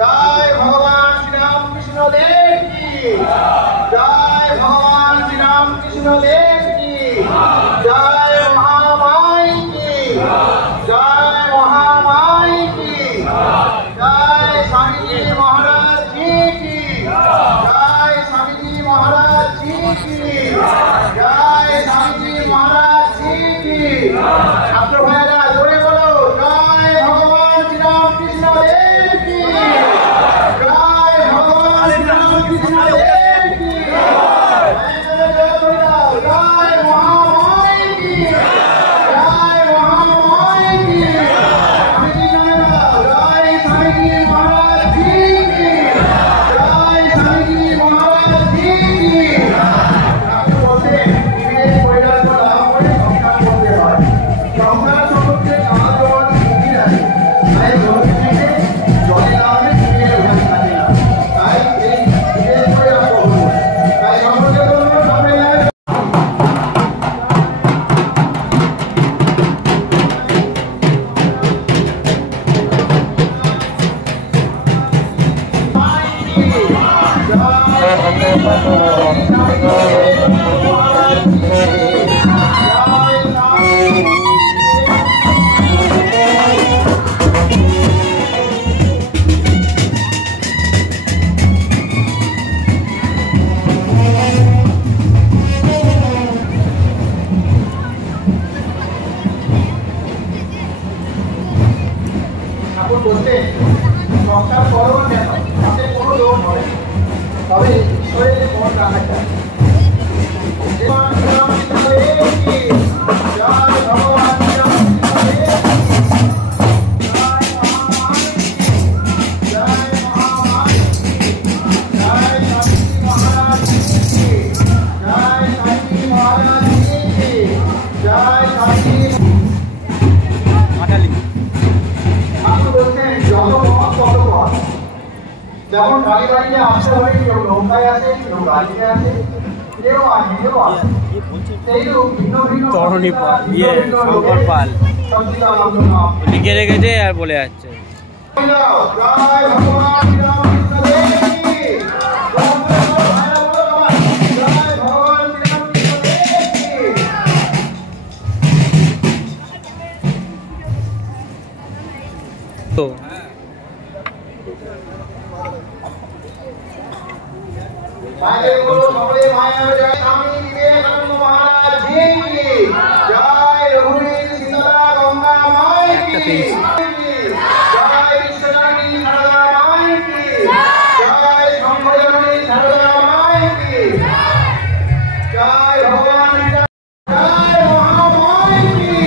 जय भगवान श्री राम कृष्ण देव की जय भगवान श्री राम कृष्ण देव की जय महामाई की जय महामाई की जय स्वामी जी महाराज जी की जय स्वामी जी महाराज जी की जय स्वामी जी महाराज जी की छात्र भाइरा जोड़े बोलो जय भगवान श्री राम कृष्ण देव की जय भगवान श्री राम कृष्ण देव की जय महामाई की जय महामाई की जय स्वामी जी महाराज जी की जय स्वामी जी महाराज जी की बोलते विवेक कोयला को लाभ করে সংসার করতে হয় সংসার সম্পর্কে আলোচনা কি আছে তাই বলতে থেকে জলে নামে দিয়ে উঠান থাকে না তাই এই বিবেক কোয়লা বলবো তাই সম্পর্কে বলবো সামনে যাবে ঠাকুর বলতেন সংসার করো কেন তাতে কোনো লোভ হবে না তবে ঈশ্বরের মন রাখা যায় ভগবান শ্রীরামকৃষ্ণ দেব কি জয় ভগবান শ্রীরামকৃষ্ণ দেব কি জয় মহামাই কি জয় মহামাই কি জয় স্বামী মহারাজ কি জয় স্বামী মহারাজ কি জয় স্বামী যত পথ তত পথ যেমন গাড়ি বাড়িতে আসতে হয় কেউ নৌকায় আসে কেউ গাড়িতে আসে কেউ আসেও আসে সেইরূপ ভিন্ন ভিন্ন তরুণী পাল শঙ্কর পাল লিখে রেখেছে আর বলে যাচ্ছে জয় ভগবান শ্রীরামকৃষ্ণ দেব কি জয় ভগবান শ্রীরামকৃষ্ণ দেব কি তো माया बोलो सबले माया जय स्वामी विवेकानंद महाराज जी की जय रघुवीर शीतला गंगा माई की जय ईश्वरानी शारदा माई की जय शंभुजननी शारदा माई की जय भगवान जय महामाई की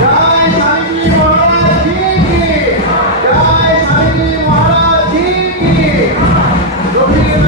जय स्वामी जी महाराज जी की जय स्वामी जी महाराज जी की रघुवीर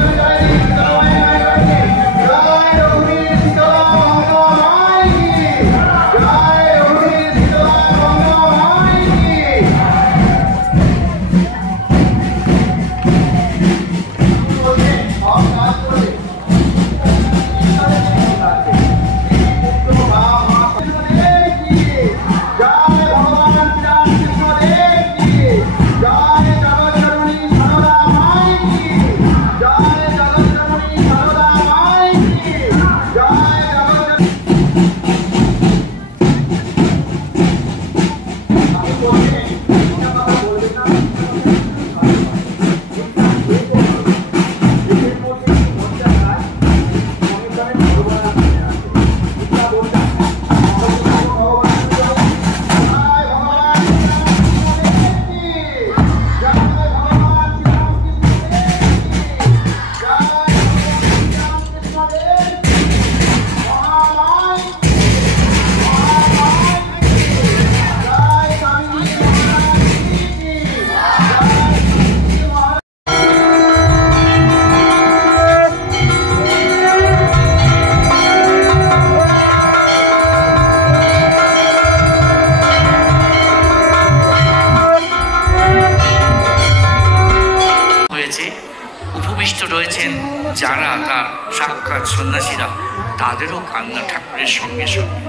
রয়েছেন যারা তার সাক্ষাৎ সন্ন্যাসীরা, তাদেরও কান্না ঠাকুরের সঙ্গে সঙ্গে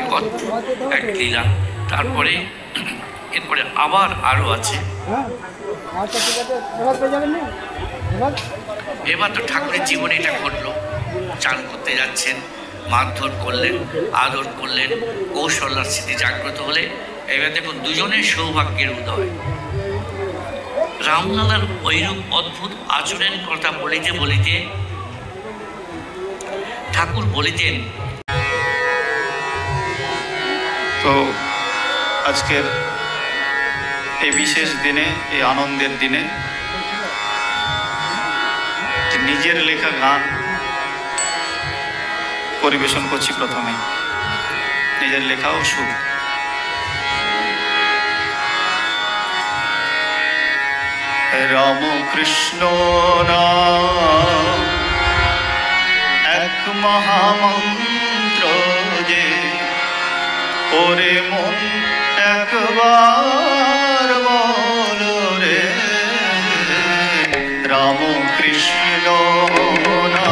এক অদ্ভুত এক লীলা। তারপরে এরপরে আবার আরও আছে। এবার তো ঠাকুরের জীবনে এটা ঘটলো, চান করতে যাচ্ছেন, মারধর করলেন, আদর করলেন, কৌশল্যার স্মৃতি জাগ্রত হলে এবার দেখুন দুজনের সৌভাগ্যের উদয়। রামলালার ওইরূপ অদ্ভুত আচরণের কথা বলিতে বলিতে ঠাকুর বলিতেন, তো আজকের এই বিশেষ দিনে, এই আনন্দের দিনে নিজের লেখা গান পরিবেশন করছি। প্রথমে নিজের লেখাও সুর। রাম কৃষ্ণ নাম এক মহামন্ত্র যে, ওরে মন একবার বল রে, রাম কৃষ্ণ নাম